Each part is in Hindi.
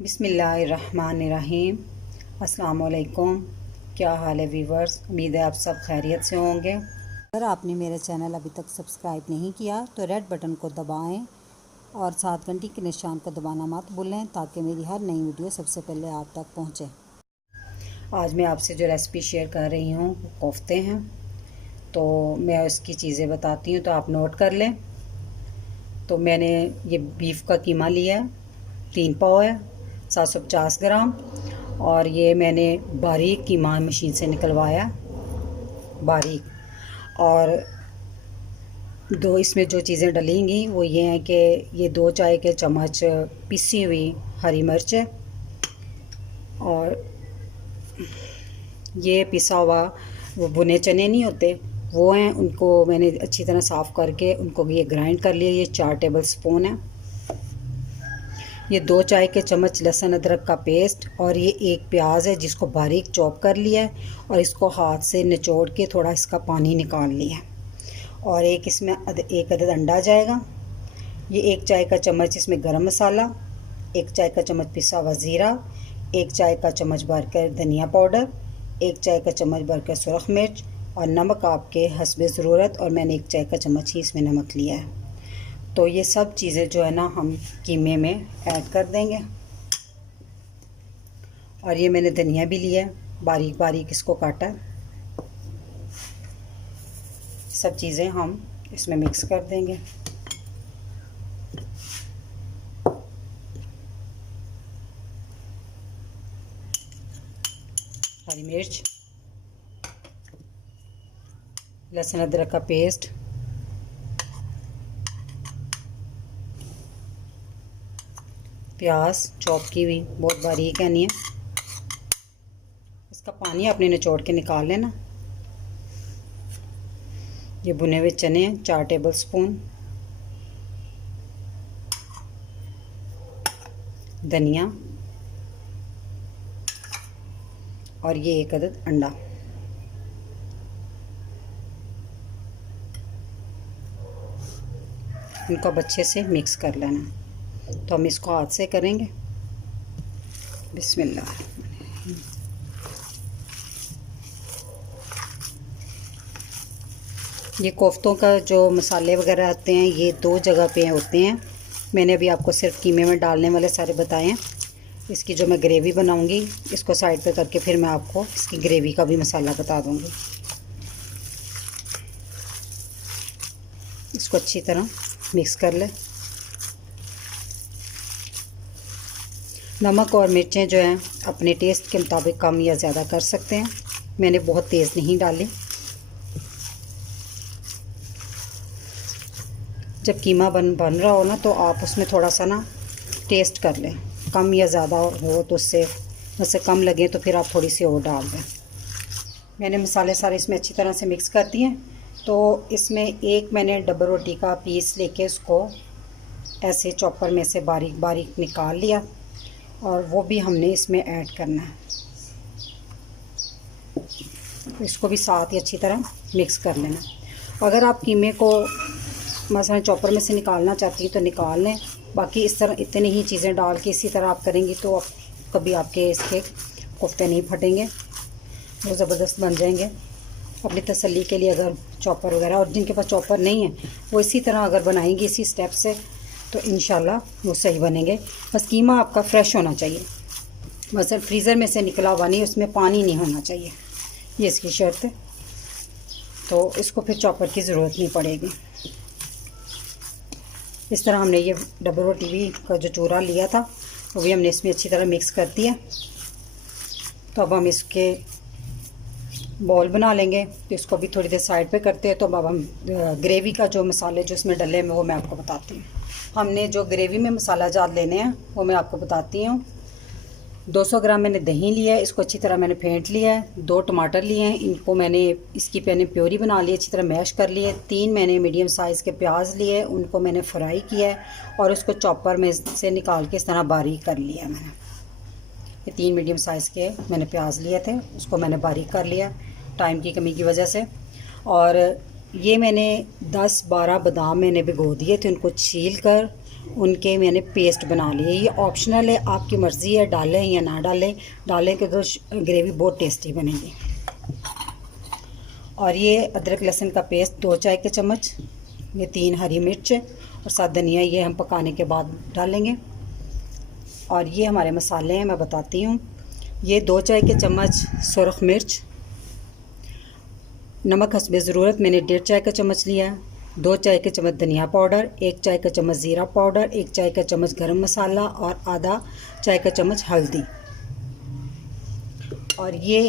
बिस्मिल्लाहिर्रहमानिर्रहीम। अस्सलाम वालेकुम। क्या हाल है वीवर्स? उम्मीद है आप सब खैरियत से होंगे। अगर आपने मेरा चैनल अभी तक सब्सक्राइब नहीं किया तो रेड बटन को दबाएं और साथ घंटी के निशान को दबाना मत भूलें ताकि मेरी हर नई वीडियो सबसे पहले आप तक पहुंचे। आज मैं आपसे जो रेसिपी शेयर कर रही हूँ वो कोफ्ते हैं, तो मैं उसकी चीज़ें बताती हूँ तो आप नोट कर लें। तो मैंने ये बीफ का कीमा लिया है, 3 पाव है, 750 ग्राम। और ये मैंने बारीक कीमा मशीन से निकलवाया बारीक। और दो इसमें जो चीज़ें डलेंगी वो ये हैं कि ये 2 चाय के चम्मच पिसी हुई हरी मिर्च है, और ये पिसा हुआ वो भुने चने नहीं होते वो हैं, उनको मैंने अच्छी तरह साफ़ करके उनको ये ग्राइंड कर लिया। ये 4 टेबल स्पून है। ये 2 चाय के चम्मच लहसुन अदरक का पेस्ट, और ये 1 प्याज है जिसको बारीक चॉप कर लिया है और इसको हाथ से निचोड़ के थोड़ा इसका पानी निकाल लिया है। और एक इसमें एक अदद अंडा जाएगा। ये 1 चाय का चम्मच इसमें गरम मसाला, 1 चाय का चम्मच पिसा हुआ ज़ीरा, 1 चाय का चम्मच भरकर धनिया पाउडर, 1 चाय का चम्मच भरकर सुरख मिर्च, और नमक आपके हस्बे ज़रूरत, और मैंने 1 चाय का चम्मच ही इसमें नमक लिया है। तो ये सब चीज़ें जो है ना हम कीमे में ऐड कर देंगे। और ये मैंने धनिया भी लिया है, बारीक बारीक इसको काटा है। सब चीज़ें हम इसमें मिक्स कर देंगे। हरी मिर्च, लहसुन अदरक का पेस्ट, प्याज चॉप की हुई बहुत बारीक है नहीं है। इसका पानी अपने निचोड़ के निकाल लेना। ये भुने हुए चने हैं 4 टेबल स्पून, धनिया, और ये 1 अदद अंडा। इनको अब अच्छे से मिक्स कर लेना। तो हम इसको हाथ से करेंगे। बिस्मिल्लाह। ये कोफ्तों का जो मसाले वगैरह आते हैं ये 2 जगह पे होते हैं। मैंने अभी आपको सिर्फ कीमे में डालने वाले सारे बताए हैं। इसकी जो मैं ग्रेवी बनाऊंगी इसको साइड पे करके फिर मैं आपको इसकी ग्रेवी का भी मसाला बता दूंगी। इसको अच्छी तरह मिक्स कर ले। नमक और मिर्चें जो हैं अपने टेस्ट के मुताबिक कम या ज़्यादा कर सकते हैं। मैंने बहुत तेज़ नहीं डाली। जब कीमा बन रहा हो ना तो आप उसमें थोड़ा सा ना टेस्ट कर लें, कम या ज़्यादा हो तो उससे वैसे कम लगे तो फिर आप थोड़ी सी और डाल दें। मैंने मसाले सारे इसमें अच्छी तरह से मिक्स कर दिए। तो इसमें एक मैंने डबल रोटी का पीस लेके उसको ऐसे चॉपर में से बारीक बारीक निकाल लिया, और वो भी हमने इसमें ऐड करना है। इसको भी साथ ही अच्छी तरह मिक्स कर लेना। अगर आप कीमे को मसाला चॉपर में से निकालना चाहती हैं तो निकाल लें। बाकी इस तरह इतनी ही चीज़ें डाल के इसी तरह आप करेंगी तो कभी आपके इसके कोफ्ते नहीं फटेंगे, वो ज़बरदस्त बन जाएंगे। अपनी तसल्ली के लिए अगर चॉपर वगैरह, और जिनके पास चॉपर नहीं है वो इसी तरह अगर बनाएंगे इसी स्टेप से तो इंशाल्लाह वो सही बनेंगे। बस कीमा आपका फ़्रेश होना चाहिए, बस फ्रीज़र में से निकला हुआ नहीं, उसमें पानी नहीं होना चाहिए, ये इसकी शर्त है। तो इसको फिर चॉपर की ज़रूरत नहीं पड़ेगी। इस तरह हमने ये डबल रोटी भी का जो चूरा लिया था वो भी हमने इसमें अच्छी तरह मिक्स कर दिया। तो अब हम इसके बॉल बना लेंगे। तो इसको भी थोड़ी देर साइड पे करते हैं। तो अब हम ग्रेवी का जो मसाले जो इसमें डले हैं वो मैं आपको बताती हूँ। हमने जो ग्रेवी में मसाला जात लेने हैं वो मैं आपको बताती हूँ। 200 ग्राम मैंने दही लिया है, इसको अच्छी तरह मैंने फेंट लिया है। 2 टमाटर लिए हैं, इनको इसकी मैंने प्योरी बना ली, अच्छी तरह मैश कर लिए। 3 मैंने मीडियम साइज़ के प्याज लिए, उनको मैंने फ्राई किया है और उसको चॉपर में से निकाल के इस तरह बारीक कर लिया मैंने। ये 3 मीडियम साइज़ के मैंने प्याज लिए थे, उसको मैंने बारीक कर लिया टाइम की कमी की वजह से। और ये मैंने 10-12 बादाम मैंने भिगो दिए थे, उनको छील कर उनके मैंने पेस्ट बना लिए। ये ऑप्शनल है, आपकी मर्ज़ी है डालें या ना डालें। डालें कि तो ग्रेवी बहुत टेस्टी बनेगी। और ये अदरक लहसुन का पेस्ट 2 चाय के चम्मच, ये 3 हरी मिर्च और 7 धनिया, ये हम पकाने के बाद डालेंगे। और ये हमारे मसाले हैं, मैं बताती हूँ। ये 2 चाय के चम्मच सुरख मिर्च, नमक हस्बे ज़रूरत मैंने 1.5 चाय का चम्मच लिया है। 2 चाय के चम्मच धनिया पाउडर, 1 चाय का चम्मच ज़ीरा पाउडर, 1 चाय का चम्मच गरम मसाला और आधा चाय का चम्मच हल्दी। और ये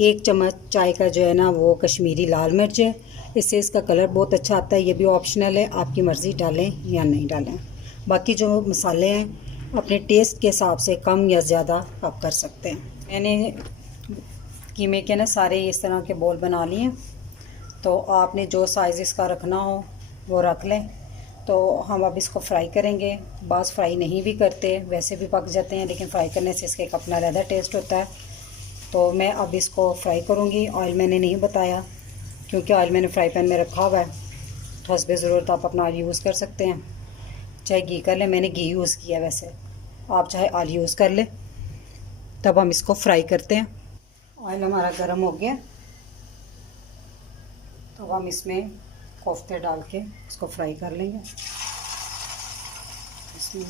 1 चम्मच चाय का जो है ना वो कश्मीरी लाल मिर्च है, इससे इसका कलर बहुत अच्छा आता है। ये भी ऑप्शनल है, आपकी मर्ज़ी डालें या नहीं डालें। बाकी जो मसाले हैं अपने टेस्ट के हिसाब से कम या ज़्यादा आप कर सकते हैं। मैंने कीमे के ना सारे इस तरह के बॉल बना लिए, तो आपने जो साइज़ इसका रखना हो वो रख लें। तो हम अब इसको फ्राई करेंगे। बाज़ फ्राई नहीं भी करते, वैसे भी पक जाते हैं, लेकिन फ्राई करने से इसका एक अपना अलग टेस्ट होता है। तो मैं अब इसको फ्राई करूँगी। ऑयल मैंने नहीं बताया क्योंकि ऑयल मैंने फ्राई पैन में रखा हुआ है, तो हस्बे ज़रूरत आप अपना ऑयल यूज़ कर सकते हैं, चाहे घी कर लें। मैंने घी यूज़ किया, वैसे आप चाहे ऑयल यूज़ कर लें। तब हम इसको फ्राई करते हैं। ऑयल हमारा गर्म हो गया, तो हम इसमें कोफ्ते डाल के इसको फ्राई कर लेंगे। इसमें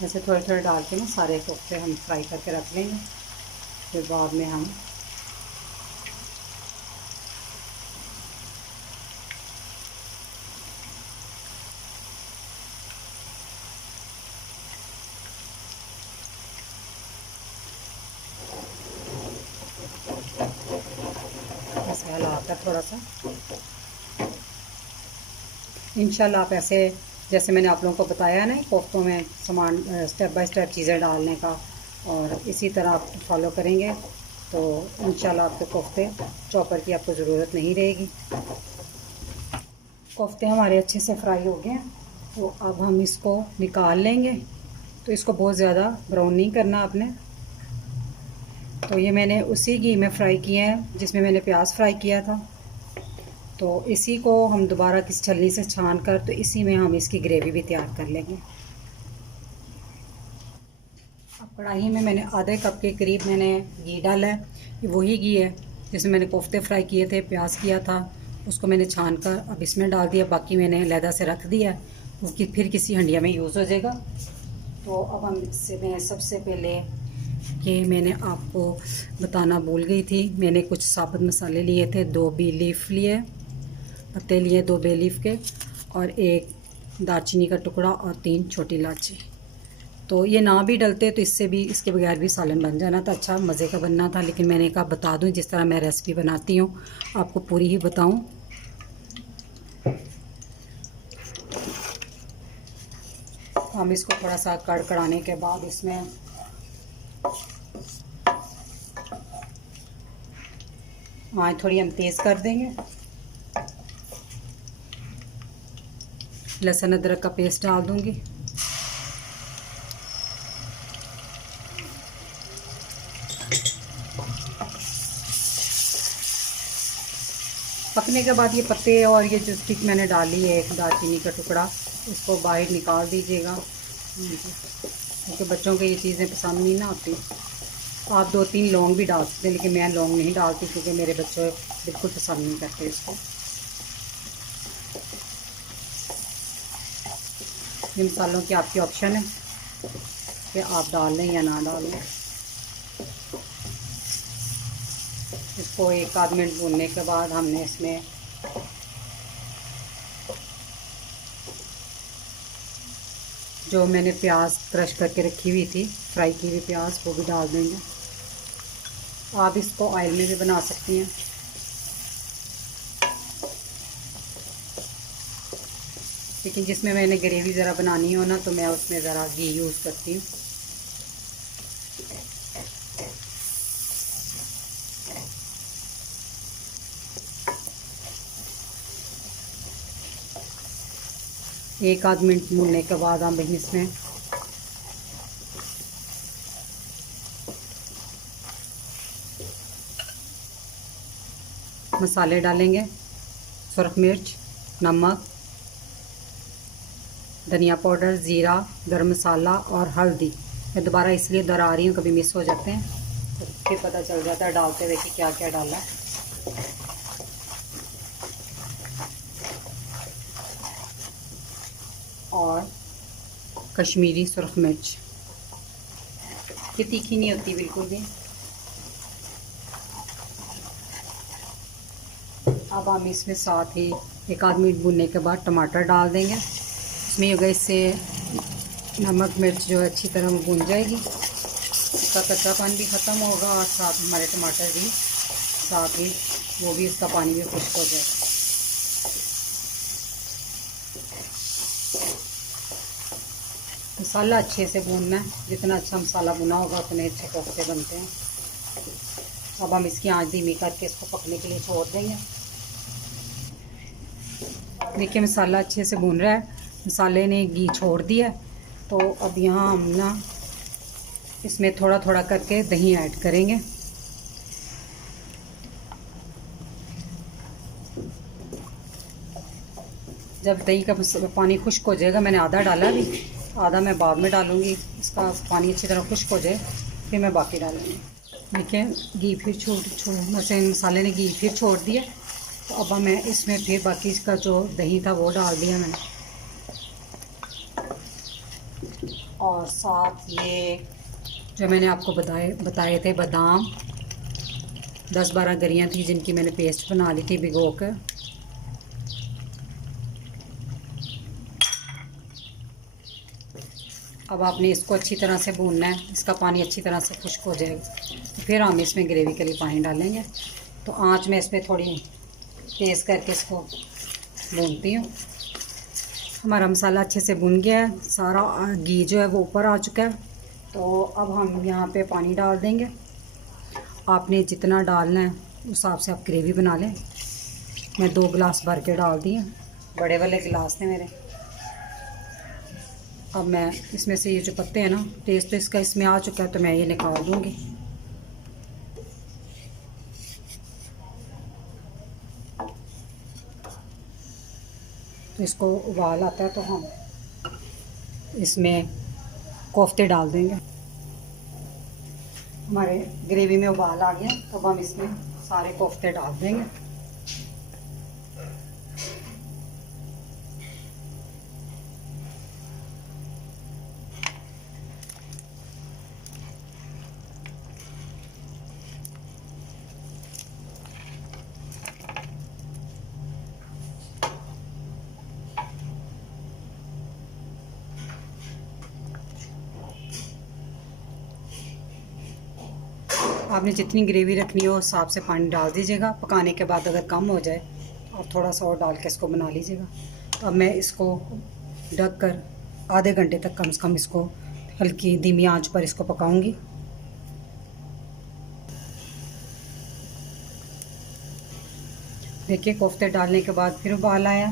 जैसे थोड़े थोड़े डाल के ना सारे कोफ्ते हम फ्राई करके रख लेंगे, फिर बाद में हम ऐसे हिलाकर थोड़ा सा, इंशाल्लाह आप ऐसे जैसे मैंने आप लोगों को बताया ना कोफ्तों में सामान स्टेप बाय स्टेप चीज़ें डालने का, और इसी तरह आप फॉलो करेंगे तो इंशाल्लाह आपके कोफ्ते चॉपर की आपको ज़रूरत नहीं रहेगी। कोफ्ते हमारे अच्छे से फ्राई हो गए, तो अब हम इसको निकाल लेंगे। तो इसको बहुत ज़्यादा ब्राउन नहीं करना आपने। तो ये मैंने उसी घी में फ्राई किए हैं जिसमें मैंने प्याज फ्राई किया था। तो इसी को हम दोबारा किस छलनी से छान कर, तो इसी में हम इसकी ग्रेवी भी तैयार कर लेंगे। अब कढ़ाई में मैंने आधे कप के करीब मैंने घी डाला है। ये वही घी है जिसमें मैंने कोफ्ते फ्राई किए थे, प्याज किया था, उसको मैंने छान कर अब इसमें डाल दिया। बाकी मैंने अलहदा से रख दिया, उसकी फिर किसी हंडिया में यूज़ हो जाएगा। तो अब हम इससे मैं सबसे पहले कि मैंने आपको बताना भूल गई थी, मैंने कुछ साबुत मसाले लिए थे। 2 बे लीफ लिए, पत्ते लिए 2 बे लीफ के, और 1 दालचीनी का टुकड़ा और 3 छोटी इलायची। तो ये ना भी डलते तो इससे भी, इसके बगैर भी सालन बन जाना था, अच्छा मज़े का बनना था। लेकिन मैंने कहा बता दूं जिस तरह मैं रेसिपी बनाती हूँ आपको पूरी ही बताऊं। हम इसको थोड़ा सा कड़कड़ाने के बाद इसमें आँच थोड़ी हम तेज़ कर देंगे। लहसुन अदरक का पेस्ट डाल दूंगी। पकने के बाद ये पत्ते और ये जो स्टिक मैंने डाली है, 1 दालचीनी का टुकड़ा, इसको बाहर निकाल दीजिएगा क्योंकि बच्चों को ये चीज़ें पसंद नहीं ना आती। आप 2-3 लौंग भी डाल सकते हैं, लेकिन मैं लौंग नहीं डालती क्योंकि मेरे बच्चे बिल्कुल पसंद नहीं करते इसको। ये मसालों की आपकी ऑप्शन है कि आप डाल लें या ना डालें। इसको 1-आध मिनट भूनने के बाद हमने इसमें जो मैंने प्याज क्रश करके रखी हुई थी, फ्राई की हुई प्याज, वो भी डाल देंगे। आप इसको ऑयल में भी बना सकती हैं, लेकिन जिसमें मैंने ग्रेवी ज़रा बनानी हो ना तो मैं उसमें ज़रा घी यूज़ करती हूँ। एक आध मिनट भूनने के बाद हम इसमें मसाले डालेंगे, सुरख मिर्च, नमक, धनिया पाउडर, ज़ीरा, गरम मसाला और हल्दी। मैं दोबारा इसलिए दोहरा रही हूँ, कभी मिस हो जाते हैं तो फिर पता चल जाता है डालते हुए कि क्या क्या डाला। और कश्मीरी सुरख मिर्च, ये तीखी नहीं होती बिल्कुल भी। अब हम इसमें साथ ही एक आध मिनट भूनने के बाद टमाटर डाल देंगे। इसमें होगा, इससे नमक मिर्च जो है अच्छी तरह भून जाएगी, इसका कच्चापन भी ख़त्म होगा और साथ हमारे टमाटर भी साथ ही वो भी, उसका पानी भी खुश्क हो जाएगा। मसाला अच्छे से भूनना है, जितना अच्छा मसाला भुना होगा उतने अच्छे कोफ्ते बनते हैं। अब हम इसकी आंच धीमी करके इसको पकने के लिए छोड़ देंगे। देखिए मसाला अच्छे से भून रहा है, मसाले ने घी छोड़ दिया है। तो अब यहाँ हम ना इसमें थोड़ा थोड़ा करके दही ऐड करेंगे। जब दही का पानी खुश्क हो जाएगा, मैंने आधा डाला अभी, आधा मैं बाद में डालूँगी, इसका पानी अच्छी तरह खुश्क हो जाए फिर मैं बाकी डालूँगी। देखिए घी फिर मसाले ने घी फिर छोड़ दिया। तो अब मैं इसमें फिर बाकी इसका जो दही था वो डाल दिया मैंने, और साथ ये जो मैंने आपको बताए थे बादाम, 10-12 गरियाँ थी जिनकी मैंने पेस्ट बना ली थी भिगो कर। अब आपने इसको अच्छी तरह से भूनना है, इसका पानी अच्छी तरह से खुश्क हो जाएगा तो फिर हम इसमें ग्रेवी के लिए पानी डालेंगे। तो आँच में इसमें थोड़ी तेज़ करके इसको भूनती हूँ। हमारा मसाला अच्छे से भुन गया है, सारा घी जो है वो ऊपर आ चुका है। तो अब हम यहाँ पे पानी डाल देंगे। आपने जितना डालना है उस हिसाब से आप ग्रेवी बना लें। मैं 2 गिलास भर के डाल दिए, बड़े वाले गिलास थे मेरे। अब मैं इसमें से ये जो पत्ते हैं ना, टेस्ट तो इसका इसमें आ चुका है तो मैं ये निकाल दूँगी। तो इसको उबाल आता है तो हम इसमें कोफ्ते डाल देंगे। हमारे ग्रेवी में उबाल आ गया तो हम इसमें सारे कोफ्ते डाल देंगे। आपने जितनी ग्रेवी रखनी हो उस हिसाब से पानी डाल दीजिएगा। पकाने के बाद अगर कम हो जाए और थोड़ा सा और डाल के इसको बना लीजिएगा। तो अब मैं इसको ढक कर आधे घंटे तक कम से कम इसको हल्की धीमी आंच पर इसको पकाऊंगी। देखिए कोफ्ते डालने के बाद फिर उबाल आया।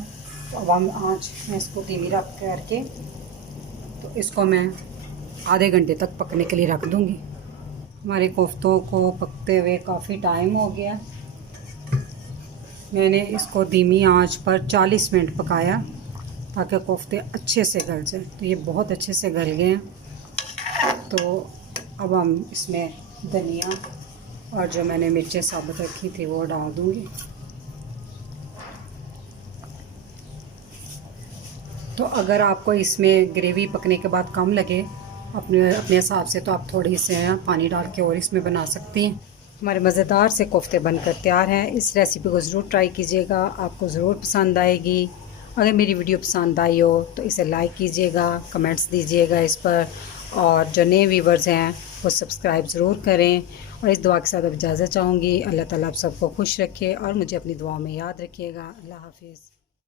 तो अब हम आंच में इसको धीमी रख करके तो इसको मैं आधे घंटे तक पकने के लिए रख दूंगी। हमारे कोफ्तों को पकते हुए काफ़ी टाइम हो गया। मैंने इसको धीमी आंच पर 40 मिनट पकाया ताकि कोफ्ते अच्छे से गल जाए। तो ये बहुत अच्छे से गल गए हैं। तो अब हम इसमें धनिया और जो मैंने मिर्चें साबुत रखी थी वो डाल दूँगी। तो अगर आपको इसमें ग्रेवी पकने के बाद कम लगे अपने हिसाब से तो आप थोड़ी से पानी डाल के और इसमें बना सकती हैं। हमारे मज़ेदार से कोफ्ते बनकर तैयार हैं। इस रेसिपी को ज़रूर ट्राई कीजिएगा, आपको ज़रूर पसंद आएगी। अगर मेरी वीडियो पसंद आई हो तो इसे लाइक कीजिएगा, कमेंट्स दीजिएगा इस पर, और जो नए व्यूवर्स हैं वो सब्सक्राइब ज़रूर करें। और इस दुआ के साथ अब इजाज़त चाहूँगी। अल्लाह ताला आप सबको खुश रखे और मुझे अपनी दुआ में याद रखिएगा। अल्लाह हाफिज़।